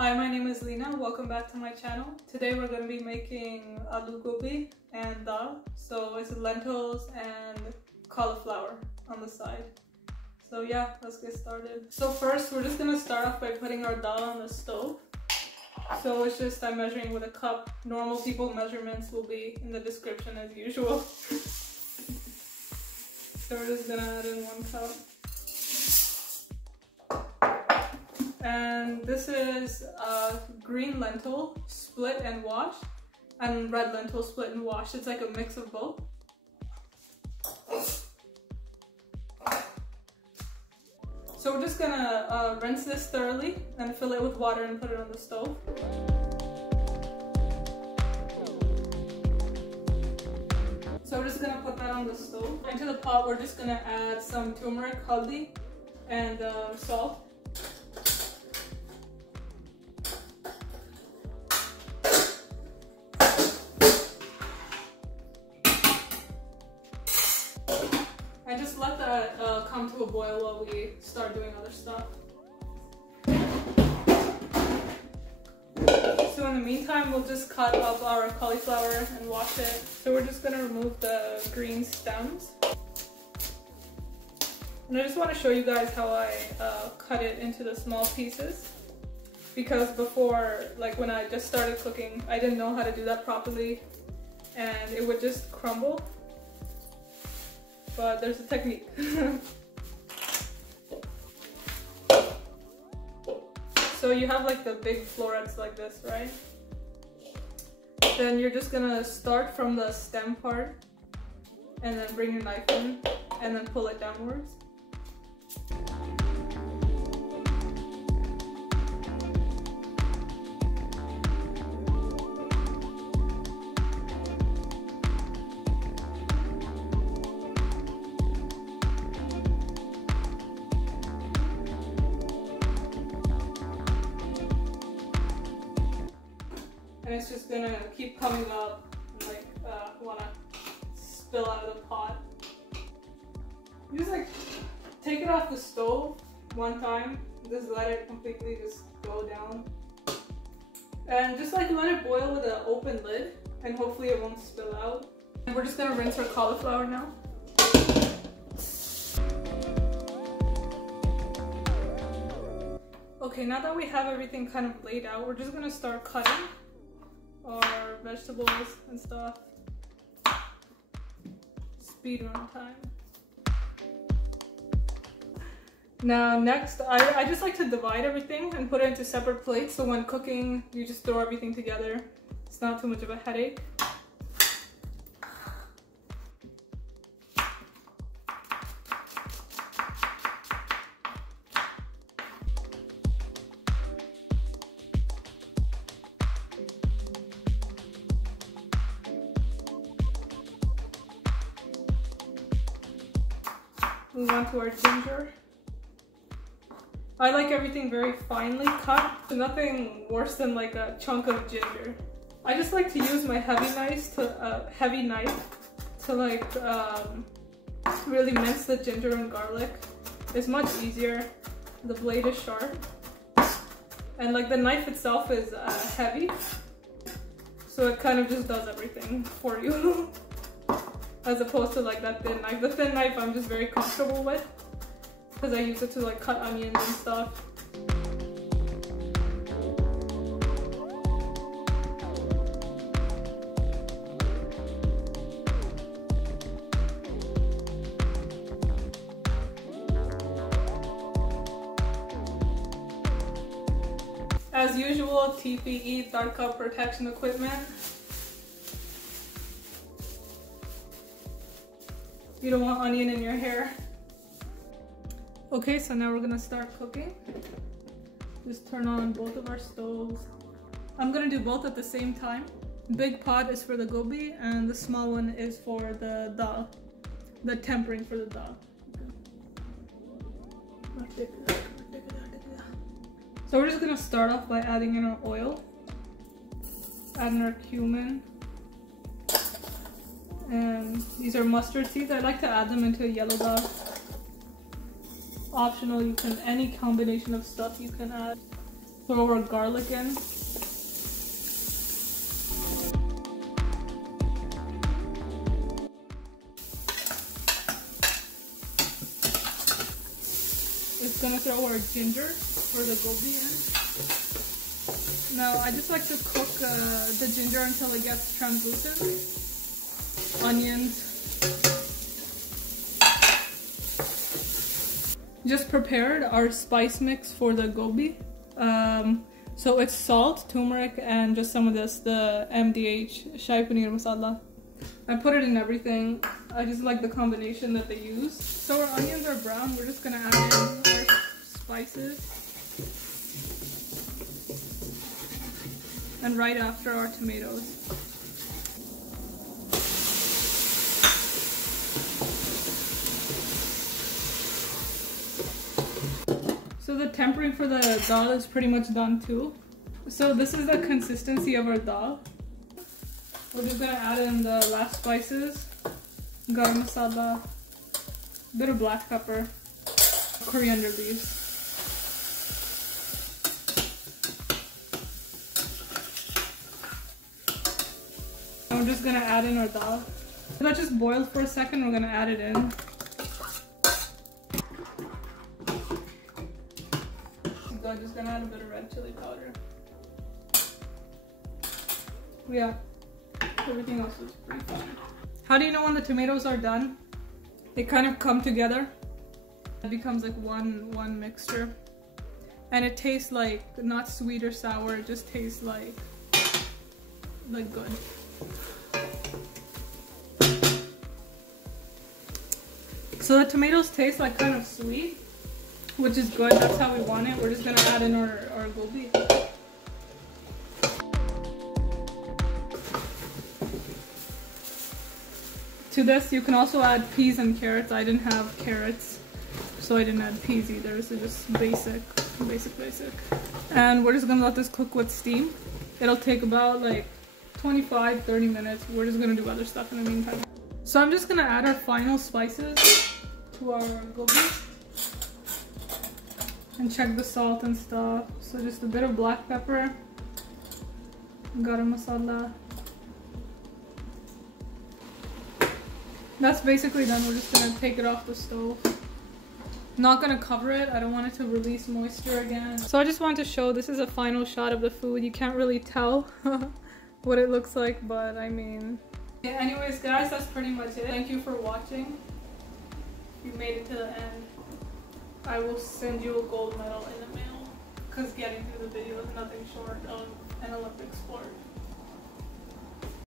Hi, my name is Lena. Welcome back to my channel. Today we're going to be making Aloo Gobi and Daal. So it's lentils and cauliflower on the side. So yeah, let's get started. So first we're just going to start off by putting our dal on the stove. So it's just I'm measuring with a cup. Normal people measurements will be in the description as usual. So we're just going to add in 1 cup. And this is green lentil split and washed, and red lentil split and washed. It's like a mix of both. So we're just gonna rinse this thoroughly and fill it with water and put it on the stove. So we're just gonna put that on the stove. Into the pot we're just gonna add some turmeric, haldi, and salt. And just let that come to a boil while we start doing other stuff. So in the meantime, we'll just cut up our cauliflower and wash it. So we're just gonna remove the green stems. And I just want to show you guys how I cut it into the small pieces. Because before, like when I just started cooking, I didn't know how to do that properly. And it would just crumble. But there's a technique. So you have like the big florets like this, right? Then you're just gonna start from the stem part and then bring your knife in and then pull it downwards. And it's just gonna keep coming up and like wanna spill out of the pot. You just like take it off the stove 1 time, just let it completely just go down. And just like let it boil with an open lid and hopefully it won't spill out. And we're just gonna rinse our cauliflower now. Okay, now that we have everything kind of laid out, we're just gonna start cutting our vegetables and stuff. Speed run time. Now next, I just like to divide everything and put it into separate plates, so when cooking you just throw everything together. It's not too much of a headache. Move on to our ginger. I like everything very finely cut, so nothing worse than like a chunk of ginger. I just like to use my heavy knife to like really mince the ginger and garlic. It's much easier. The blade is sharp, and like the knife itself is heavy, so it kind of just does everything for you. As opposed to like that thin knife. The thin knife I'm just very comfortable with because I use it to like cut onions and stuff. As usual, TPE Tadka protection equipment. You don't want onion in your hair. Okay, so now we're gonna start cooking. Just turn on both of our stoves. I'm gonna do both at the same time. Big pot is for the gobi and the small one is for the dal. The tempering for the dal. So we're just gonna start off by adding in our oil. Add in our cumin. And these are mustard seeds. I like to add them into a yellow dal. Optional, you can, any combination of stuff you can add. Throw our garlic in. It's gonna throw our ginger or the gobi in. Now I just like to cook the ginger until it gets translucent. Onions. Just prepared our spice mix for the gobi. So it's salt, turmeric, and just some of this, the MDH Shahi paneer masala. I put it in everything. I just like the combination that they use. So our onions are brown. We're just gonna add in our spices. And right after, our tomatoes. So the tempering for the dal is pretty much done too. So this is the consistency of our dal. We're just gonna add in the last spices, garam masala, bit of black pepper, coriander leaves. And we're just gonna add in our dal. Let it just boil for a second, we're gonna add it in. So I'm just gonna add a bit of red chili powder. Yeah. Everything else is pretty fine. How do you know when the tomatoes are done? They kind of come together. It becomes like one mixture. And it tastes like not sweet or sour, it just tastes like good. So the tomatoes taste like kind of sweet, which is good. That's how we want it. We're just gonna add in our gobi. To this, you can also add peas and carrots. I didn't have carrots, so I didn't add peas either. So just basic. And we're just gonna let this cook with steam. It'll take about like 25-30 minutes. We're just gonna do other stuff in the meantime. So I'm just gonna add our final spices to our gobi and check the salt and stuff. So just a bit of black pepper, garam masala. That's basically done. We're just gonna take it off the stove. Not gonna cover it. I don't want it to release moisture again. So I just wanted to show, this is a final shot of the food. You can't really tell what it looks like, but I mean. Yeah, anyways guys, that's pretty much it. Thank you for watching. You made it to the end. I will send you a gold medal in the mail, because getting through the video is nothing short of an Olympic sport.